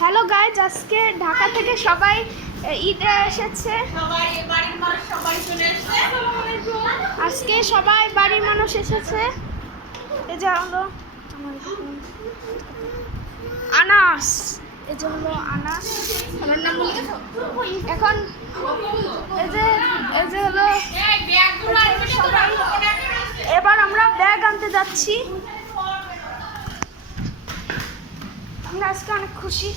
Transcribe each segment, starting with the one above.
Hello guys, আজকে ঢাকা থেকে সবাই ঈদে এসেছে। আজকে সবাই বাড়ির মানুষ এসেছে। এই যে হলো আনাস, এই যে হলো আনাস। এখন এই যে হলো সবাই, এবার আমরা ব্যাগ আনতে যাচ্ছি। আমরা আজকে অনেক খুশি।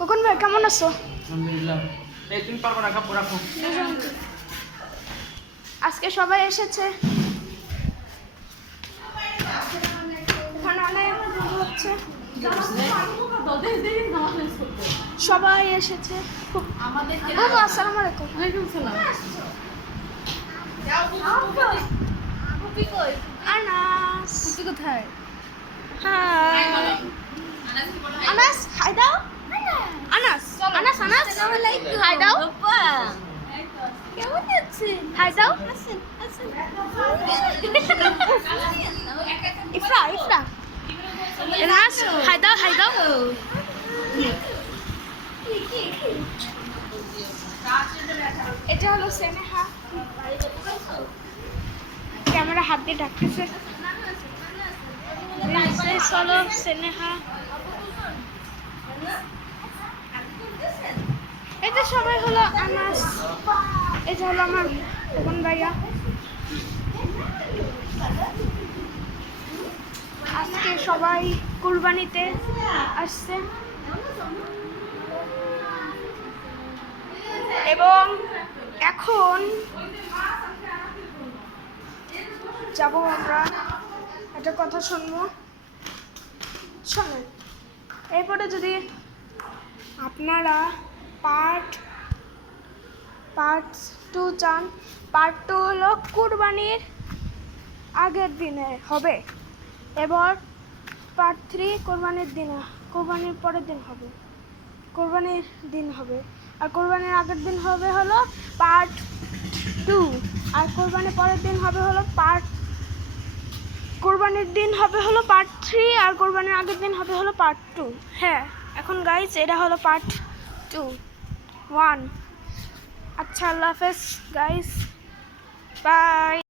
কখন ভাই কেমন আছো? আলহামদুলিল্লাহ। এই তুমি পারবো না, কাপড় রাখো। আজকে সবাই এসেছে, এখানে অনেক হচ্ছে, সবাই এসেছে। বাবু আসসালামু আলাইকুম। আনাস কোথায়? হাই আনাস, হাই দাও। আনাস আনাস আনাস হাই দাও। কেমন আছেন? হাই দাও। আসেন আসেন। ইফরা ইফরা আনাস হাই দাও, হাই দাও। এটা হলো সেনেহা, ক্যামেরা হাত দিয়ে ডাকতেছে। চলো সেনেহা, এই যে সবাই হলো আনাস, এই যে হলো আমার তখন ভাইয়া। আজকে সবাই কুরবানিতে আসছে এবং এখন যাব আমরা, একটা কথা শুনবো। শোনেন, এরপরে যদি আপনারা পার্ট 2 চান, পার্ট 2 হলো কুরবানির আগের দিনে হবে, এবার পার্ট 3 কোরবানির দিনে, কোরবানির পরের দিন হবে, কোরবানির দিন হবে, আর কোরবানির আগের দিন হবে হলো পার্ট 2, আর কোরবানির পরের দিন হবে হলো কোরবানির দিন হবে হলো পার্ট 3, আর কোরবানির আগের দিন হবে হলো পার্ট 2। হ্যাঁ, এখন গাইজ এটা হলো পার্ট 2 1। আচ্ছা, আল্লাহ হাফেজ গাইজ, বাই।